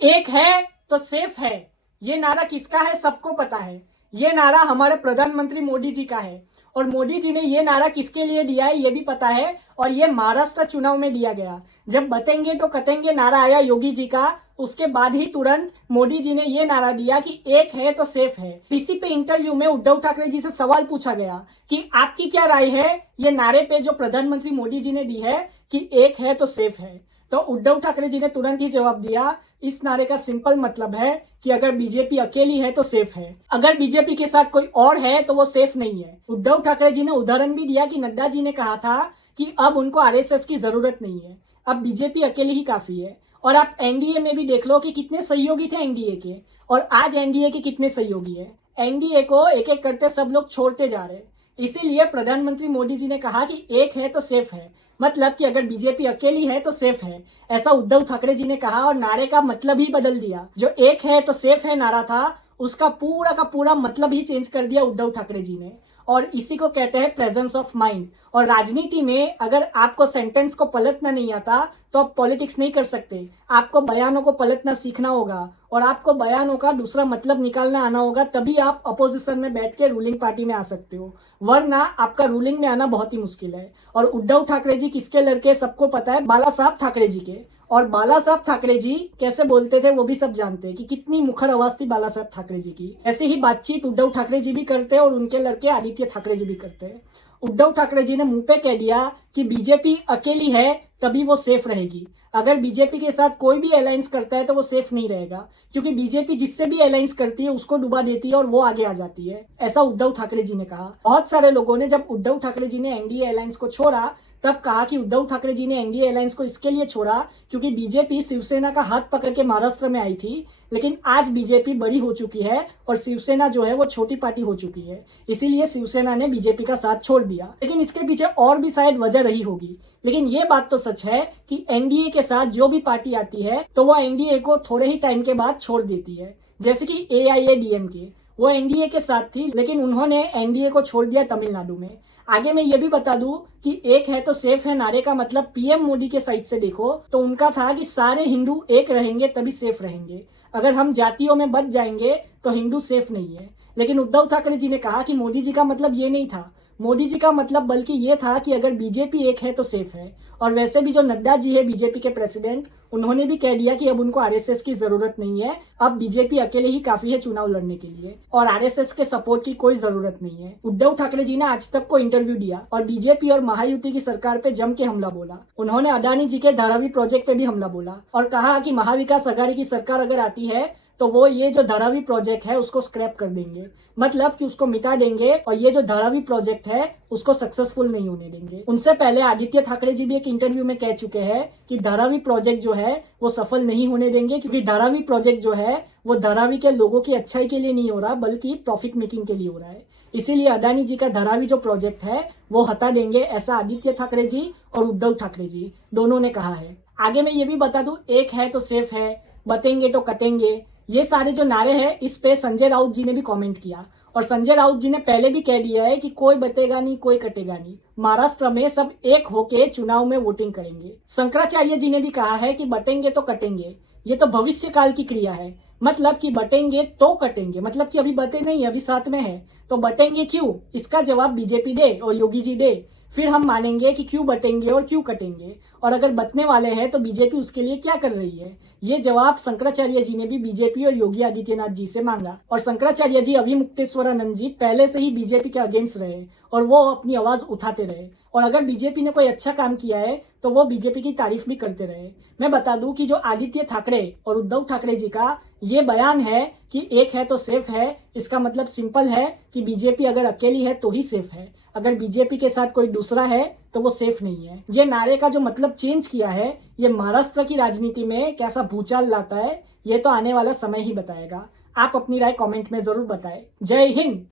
एक है तो सेफ है, ये नारा किसका है सबको पता है। ये नारा हमारे प्रधानमंत्री मोदी जी का है और मोदी जी ने ये नारा किसके लिए दिया है ये भी पता है और ये महाराष्ट्र चुनाव में दिया गया। जब बतेंगे तो कतेंगे नारा आया योगी जी का, उसके बाद ही तुरंत मोदी जी ने ये नारा दिया कि एक है तो सेफ है। इसी पे इंटरव्यू में उद्धव ठाकरे जी से सवाल पूछा गया कि आपकी क्या राय है ये नारे पे जो प्रधानमंत्री मोदी जी ने दी है कि एक है तो सेफ है। तो उद्धव ठाकरे जी ने तुरंत ही जवाब दिया, इस नारे का सिंपल मतलब है कि अगर बीजेपी अकेली है तो सेफ है, अगर बीजेपी के साथ कोई और है तो वो सेफ नहीं है। उद्धव ठाकरे जी ने उदाहरण भी दिया कि नड्डा जी ने कहा था कि अब उनको आरएसएस की जरूरत नहीं है, अब बीजेपी अकेली ही काफी है। और आप एनडीए में भी देख लो कि कितने सहयोगी थे एनडीए के और आज एनडीए के कितने सहयोगी है। एनडीए को एक एक करते सब लोग छोड़ते जा रहे। इसीलिए प्रधानमंत्री मोदी जी ने कहा कि एक है तो सेफ है, मतलब कि अगर बीजेपी अकेली है तो सेफ है, ऐसा उद्धव ठाकरे जी ने कहा और नारे का मतलब ही बदल दिया। जो एक है तो सेफ है नारा था उसका पूरा का पूरा मतलब ही चेंज कर दिया उद्धव ठाकरे जी ने। और इसी को कहते हैं प्रेजेंस ऑफ माइंड। और राजनीति में अगर आपको सेंटेंस को पलटना नहीं आता तो आप पॉलिटिक्स नहीं कर सकते। आपको बयानों को पलटना सीखना होगा और आपको बयानों का दूसरा मतलब निकालना आना होगा, तभी आप अपोजिशन में बैठ के रूलिंग पार्टी में आ सकते हो, वरना आपका रूलिंग में आना बहुत ही मुश्किल है। और उद्धव ठाकरे जी किसके लड़के सबको पता है, बाला साहब ठाकरे जी के। और बाला साहब ठाकरे जी कैसे बोलते थे वो भी सब जानते हैं कि कितनी मुखर आवाज थी बाला साहब ठाकरे जी की। ऐसे ही बातचीत उद्धव ठाकरे जी भी करते हैं और उनके लड़के आदित्य ठाकरे जी भी करते हैं। उद्धव ठाकरे जी ने मुंह पे कह दिया कि बीजेपी अकेली है तभी वो सेफ रहेगी, अगर बीजेपी के साथ कोई भी अलायंस करता है तो वो सेफ नहीं रहेगा, क्योंकि बीजेपी जिससे भी अलायंस करती है उसको डुबा देती है और वो आगे आ जाती है, ऐसा उद्धव ठाकरे जी ने कहा। बहुत सारे लोगों ने जब उद्धव ठाकरे जी ने एनडीए अलायंस को छोड़ा तब कहा कि उद्धव ठाकरे जी ने एनडीए अलायंस को इसके लिए छोड़ा क्योंकि बीजेपी शिवसेना का हाथ पकड़ के महाराष्ट्र में आई थी, लेकिन आज बीजेपी बड़ी हो चुकी है और शिवसेना जो है वो छोटी पार्टी हो चुकी है, इसीलिए शिवसेना ने बीजेपी का साथ छोड़ दिया। लेकिन इसके पीछे और भी शायद वजह रही होगी, लेकिन ये बात तो सच है कि एनडीए के साथ जो भी पार्टी आती है तो वो एनडीए को थोड़े ही टाइम के बाद छोड़ देती है। जैसे कि एआईएडीएमके, वो एनडीए के साथ थी लेकिन उन्होंने एनडीए को छोड़ दिया तमिलनाडु में। आगे मैं ये भी बता दूं कि एक है तो सेफ है नारे का मतलब पीएम मोदी के साइड से देखो तो उनका था कि सारे हिंदू एक रहेंगे तभी सेफ रहेंगे, अगर हम जातियों में बच जाएंगे तो हिंदू सेफ नहीं है। लेकिन उद्धव ठाकरे जी ने कहा कि मोदी जी का मतलब ये नहीं था, मोदी जी का मतलब बल्कि ये था कि अगर बीजेपी एक है तो सेफ है। और वैसे भी जो नड्डा जी है बीजेपी के प्रेसिडेंट, उन्होंने भी कह दिया कि अब उनको आरएसएस की जरूरत नहीं है, अब बीजेपी अकेले ही काफी है चुनाव लड़ने के लिए और आरएसएस के सपोर्ट की कोई जरूरत नहीं है। उद्धव ठाकरे जी ने आज तक को इंटरव्यू दिया और बीजेपी और महायुति की सरकार पे जम के हमला बोला। उन्होंने अडानी जी के धारावी प्रोजेक्ट पे भी हमला बोला और कहा कि महाविकास आघाड़ी की सरकार अगर आती है तो वो ये जो धारावी प्रोजेक्ट है उसको स्क्रैप कर देंगे, मतलब कि उसको मिटा देंगे और ये जो धारावी प्रोजेक्ट है उसको सक्सेसफुल नहीं होने देंगे। उनसे पहले आदित्य ठाकरे जी भी एक इंटरव्यू में कह चुके हैं कि धारावी प्रोजेक्ट जो है वो सफल नहीं होने देंगे, क्योंकि धारावी प्रोजेक्ट जो है वो धारावी के लोगों की अच्छाई के लिए नहीं हो रहा बल्कि प्रॉफिट मेकिंग के लिए हो रहा है। इसीलिए अडानी जी का धारावी जो प्रोजेक्ट है वो हटा देंगे, ऐसा आदित्य ठाकरे जी और उद्धव ठाकरे जी दोनों ने कहा है। आगे मैं ये भी बता दूं, एक है तो सेफ है, बतेंगे तो कतेंगे, ये सारे जो नारे हैं इस पे संजय राउत जी ने भी कमेंट किया और संजय राउत जी ने पहले भी कह दिया है कि कोई बतेगा नहीं कोई कटेगा नहीं, महाराष्ट्र में सब एक होके चुनाव में वोटिंग करेंगे। शंकराचार्य जी ने भी कहा है कि बटेंगे तो कटेंगे, ये तो भविष्य काल की क्रिया है, मतलब कि बटेंगे तो कटेंगे, मतलब कि अभी बटे नहीं अभी साथ में है तो बटेंगे क्यों, इसका जवाब बीजेपी दे और योगी जी दे, फिर हम मानेंगे कि क्यों बटेंगे और क्यों कटेंगे, और अगर बटने वाले हैं तो बीजेपी उसके लिए क्या कर रही है। ये जवाब शंकराचार्य जी ने भी बीजेपी और योगी आदित्यनाथ जी से मांगा और शंकराचार्य जी अविमुक्तेश्वरानंद जी पहले से ही बीजेपी के अगेंस्ट रहे और वो अपनी आवाज उठाते रहे और अगर बीजेपी ने कोई अच्छा काम किया है तो वो बीजेपी की तारीफ भी करते रहे। मैं बता दूं कि जो आदित्य ठाकरे और उद्धव ठाकरे जी का ये बयान है कि एक है तो सेफ है, इसका मतलब सिंपल है कि बीजेपी अगर अकेली है तो ही सेफ है, अगर बीजेपी के साथ कोई दूसरा है तो वो सेफ नहीं है। ये नारे का जो मतलब चेंज किया है ये महाराष्ट्र की राजनीति में कैसा भूचाल लाता है ये तो आने वाला समय ही बताएगा। आप अपनी राय कमेंट में जरूर बताएं। जय हिंद।